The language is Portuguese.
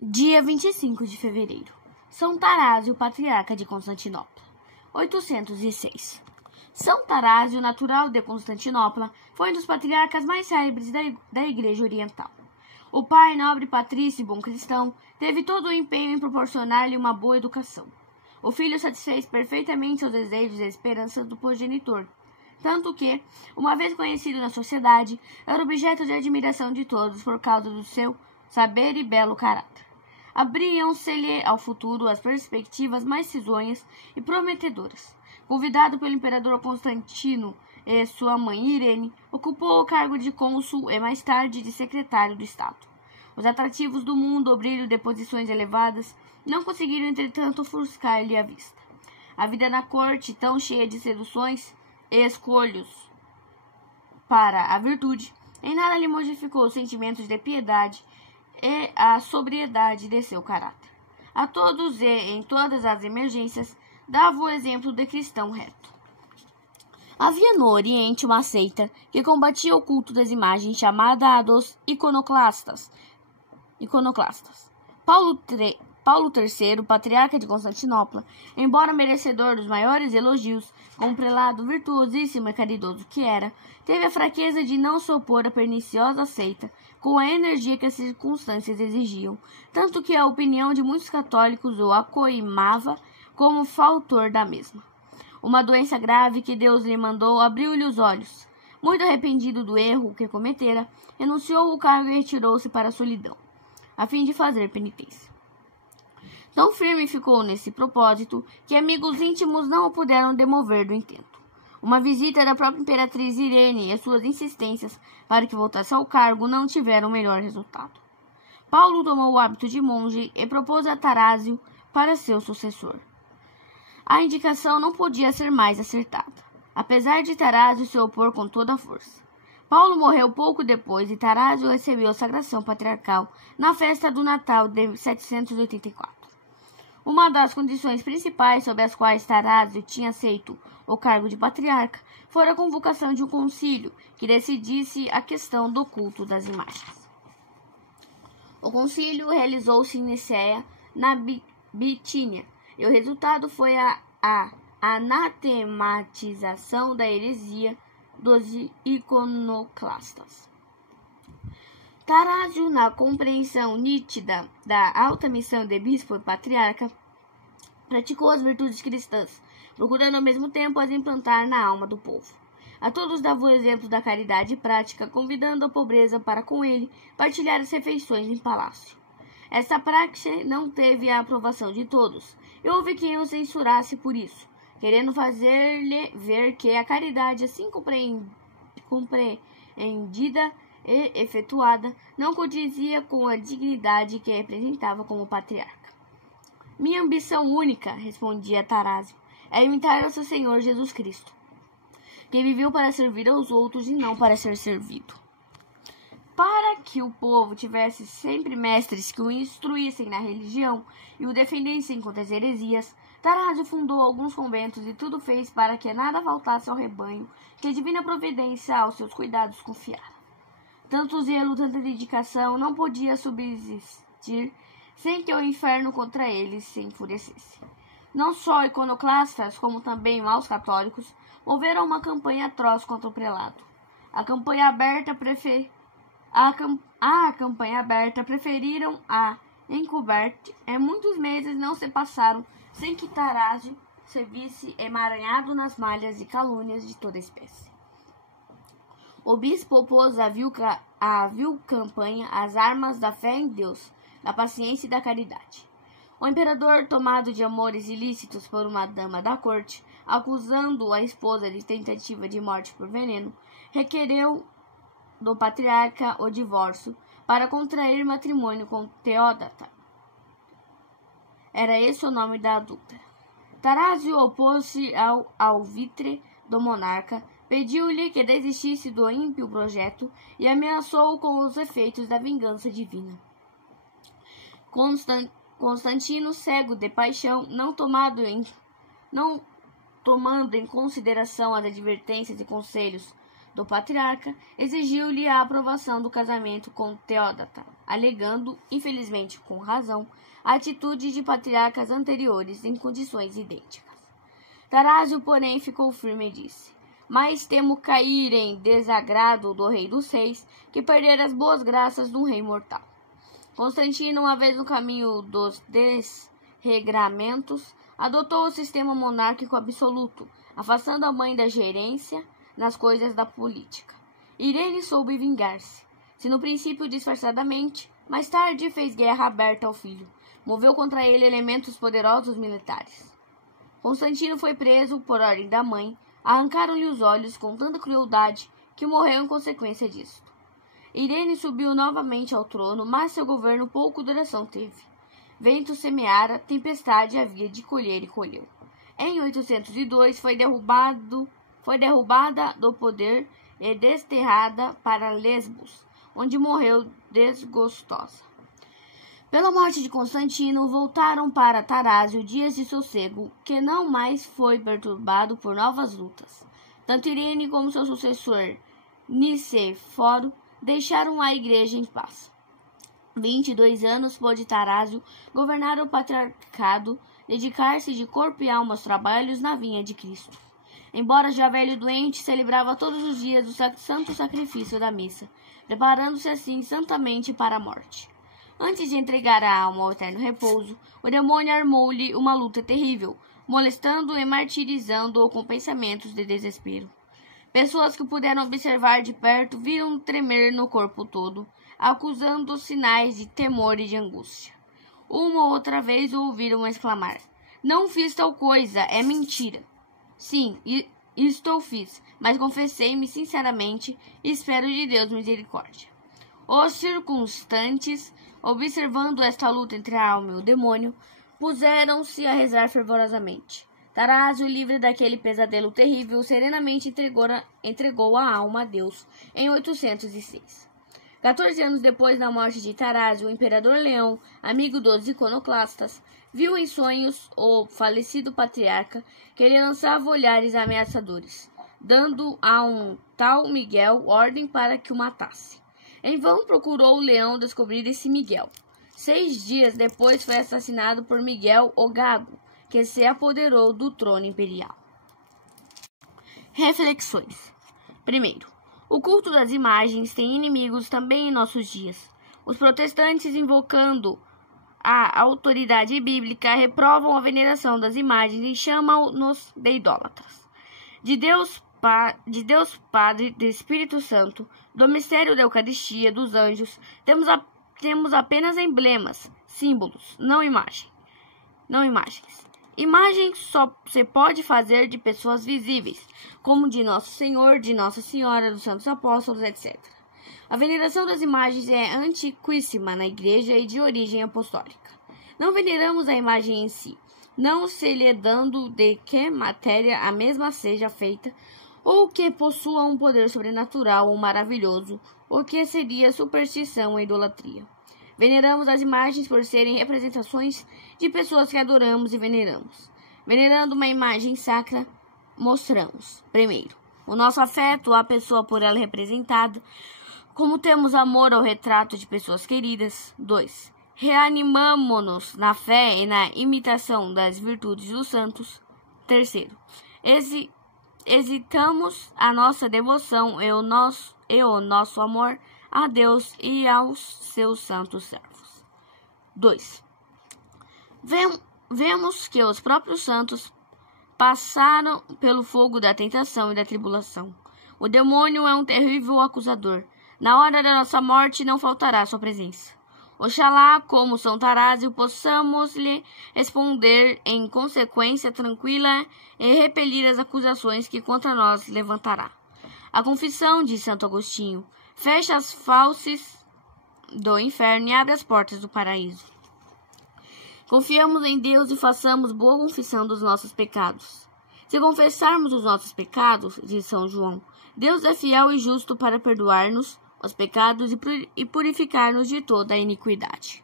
Dia 25 de fevereiro. São Tarásio, patriarca de Constantinopla. 806. São Tarásio, natural de Constantinopla, foi um dos patriarcas mais célebres da Igreja Oriental. O pai, nobre patrício e bom cristão, teve todo o empenho em proporcionar-lhe uma boa educação. O filho satisfez perfeitamente seus desejos e esperanças do progenitor, tanto que, uma vez conhecido na sociedade, era objeto de admiração de todos por causa do seu saber e belo caráter. Abriam-se-lhe ao futuro as perspectivas mais risonhas e prometedoras. Convidado pelo imperador Constantino e sua mãe Irene, ocupou o cargo de cônsul e mais tarde de secretário do Estado. Os atrativos do mundo, o brilho de posições elevadas, não conseguiram, entretanto, ofuscar-lhe a vista. A vida na corte, tão cheia de seduções e escolhos para a virtude, em nada lhe modificou os sentimentos de piedade e a sobriedade de seu caráter. A todos e em todas as emergências dava o exemplo de cristão reto. Havia no Oriente uma seita que combatia o culto das imagens chamada a dos iconoclastas. Paulo III, patriarca de Constantinopla, embora merecedor dos maiores elogios, como prelado virtuosíssimo e caridoso que era, teve a fraqueza de não se opor à perniciosa seita com a energia que as circunstâncias exigiam, tanto que a opinião de muitos católicos o acoimava como fautor da mesma. Uma doença grave que Deus lhe mandou abriu-lhe os olhos. Muito arrependido do erro que cometera, renunciou ao cargo e retirou-se para a solidão, a fim de fazer penitência. Tão firme ficou nesse propósito que amigos íntimos não o puderam demover do intento. Uma visita da própria imperatriz Irene e suas insistências para que voltasse ao cargo não tiveram melhor resultado. Paulo tomou o hábito de monge e propôs a Tarásio para seu sucessor. A indicação não podia ser mais acertada, apesar de Tarásio se opor com toda a força. Paulo morreu pouco depois e Tarásio recebeu a sagração patriarcal na festa do Natal de 784. Uma das condições principais sob as quais Tarásio tinha aceito o cargo de patriarca fora a convocação de um concílio que decidisse a questão do culto das imagens. O concílio realizou-se em Nicéia, na Bitínia, e o resultado foi a anatematização da heresia dos iconoclastas. Tarásio, na compreensão nítida da alta missão de bispo e patriarca, praticou as virtudes cristãs, procurando ao mesmo tempo as implantar na alma do povo. A todos dava o exemplo da caridade prática, convidando a pobreza para com ele partilhar as refeições em palácio. Esta prática não teve a aprovação de todos, e houve quem o censurasse por isso, querendo fazer-lhe ver que a caridade, assim compreendida e efetuada, não condizia com a dignidade que representava como patriarca. Minha ambição única, respondia Tarásio, é imitar nosso Senhor Jesus Cristo, que viveu para servir aos outros e não para ser servido. Para que o povo tivesse sempre mestres que o instruíssem na religião e o defendessem contra as heresias, Tarásio fundou alguns conventos e tudo fez para que nada faltasse ao rebanho que a divina providência aos seus cuidados confiara. Tanto zelo, tanta dedicação não podia subsistir sem que o inferno contra eles se enfurecesse. Não só iconoclastas, como também maus católicos, moveram uma campanha atroz contra o prelado. A campanha aberta preferiram a encoberta, e muitos meses não se passaram sem que Tarásio se visse emaranhado nas malhas e calúnias de toda espécie. O bispo opôs à vil campanha as armas da fé em Deus, da paciência e da caridade. O imperador, tomado de amores ilícitos por uma dama da corte, acusando a esposa de tentativa de morte por veneno, requereu do patriarca o divórcio para contrair matrimônio com Teódata. Era esse o nome da adúltera. Tarásio opôs-se ao alvitre do monarca, pediu-lhe que desistisse do ímpio projeto e ameaçou-o com os efeitos da vingança divina. Constantino, cego de paixão, não tomando em consideração as advertências e conselhos do patriarca, exigiu-lhe a aprovação do casamento com Teódata, alegando, infelizmente com razão, a atitude de patriarcas anteriores em condições idênticas. Tarásio, porém, ficou firme e disse: mais temo cair em desagrado do rei dos reis que perder as boas graças de um rei mortal. Constantino, uma vez no caminho dos desregramentos, adotou o sistema monárquico absoluto, afastando a mãe da gerência nas coisas da política. Irene soube vingar-se, se no princípio disfarçadamente, mais tarde fez guerra aberta ao filho, moveu contra ele elementos poderosos militares. Constantino foi preso por ordem da mãe, arrancaram-lhe os olhos com tanta crueldade que morreu em consequência disso. Irene subiu novamente ao trono, mas seu governo pouco duração teve. Vento semeara, tempestade havia de colher e colheu. Em 802 foi derrubada do poder e desterrada para Lesbos, onde morreu desgostosa. Pela morte de Constantino, voltaram para Tarásio dias de sossego, que não mais foi perturbado por novas lutas. Tanto Irene como seu sucessor Nicéforo deixaram a igreja em paz. 22 anos pôde Tarásio governar o patriarcado, dedicar-se de corpo e alma aos trabalhos na vinha de Cristo. Embora já velho e doente, celebrava todos os dias o santo sacrifício da missa, preparando-se assim santamente para a morte. Antes de entregar a alma ao eterno repouso, o demônio armou-lhe uma luta terrível, molestando-o e martirizando-o com pensamentos de desespero. Pessoas que puderam observar de perto viram tremer no corpo todo, acusando sinais de temor e de angústia. Uma ou outra vez o ouviram exclamar: não fiz tal coisa, é mentira. Sim, isto eu fiz, mas confessei-me sinceramente e espero de Deus misericórdia. Os circunstantes, observando esta luta entre a alma e o demônio, puseram-se a rezar fervorosamente. Tarásio, livre daquele pesadelo terrível, serenamente entregou a alma a Deus em 806. 14 anos depois da morte de Tarásio, o imperador Leão, amigo dos iconoclastas, viu em sonhos o falecido patriarca que lhe lançava olhares ameaçadores, dando a um tal Miguel ordem para que o matasse. Em vão procurou o Leão descobrir esse Miguel. 6 dias depois foi assassinado por Miguel o Gago, que se apoderou do trono imperial. Reflexões. Primeiro, o culto das imagens tem inimigos também em nossos dias. Os protestantes, invocando a autoridade bíblica, reprovam a veneração das imagens e chamam-nos de idólatras. De Deus Padre, do Espírito Santo, do mistério da Eucaristia, dos anjos, temos apenas emblemas, símbolos, não imagens. Imagens só se pode fazer de pessoas visíveis, como de Nosso Senhor, de Nossa Senhora, dos Santos Apóstolos, etc. A veneração das imagens é antiquíssima na Igreja e de origem apostólica. Não veneramos a imagem em si, não se lhe dando de que matéria a mesma seja feita, ou que possua um poder sobrenatural ou maravilhoso, o que seria superstição e idolatria. Veneramos as imagens por serem representações de pessoas que adoramos e veneramos. Venerando uma imagem sacra, mostramos, primeiro, o nosso afeto à pessoa por ela representada, como temos amor ao retrato de pessoas queridas. 2. Reanimamo-nos na fé e na imitação das virtudes dos santos. 3. Exercitamos a nossa devoção e o nosso amor a Deus e aos seus santos servos. 2. Vemos que os próprios santos passaram pelo fogo da tentação e da tribulação. O demônio é um terrível acusador. Na hora da nossa morte não faltará sua presença. Oxalá, como São Tarásio, possamos lhe responder em consequência tranquila e repelir as acusações que contra nós levantará. A confissão de Santo Agostinho fecha as fauces do inferno e abre as portas do paraíso. Confiamos em Deus e façamos boa confissão dos nossos pecados. Se confessarmos os nossos pecados, diz São João, Deus é fiel e justo para perdoar-nos os pecados e purificar-nos de toda a iniquidade.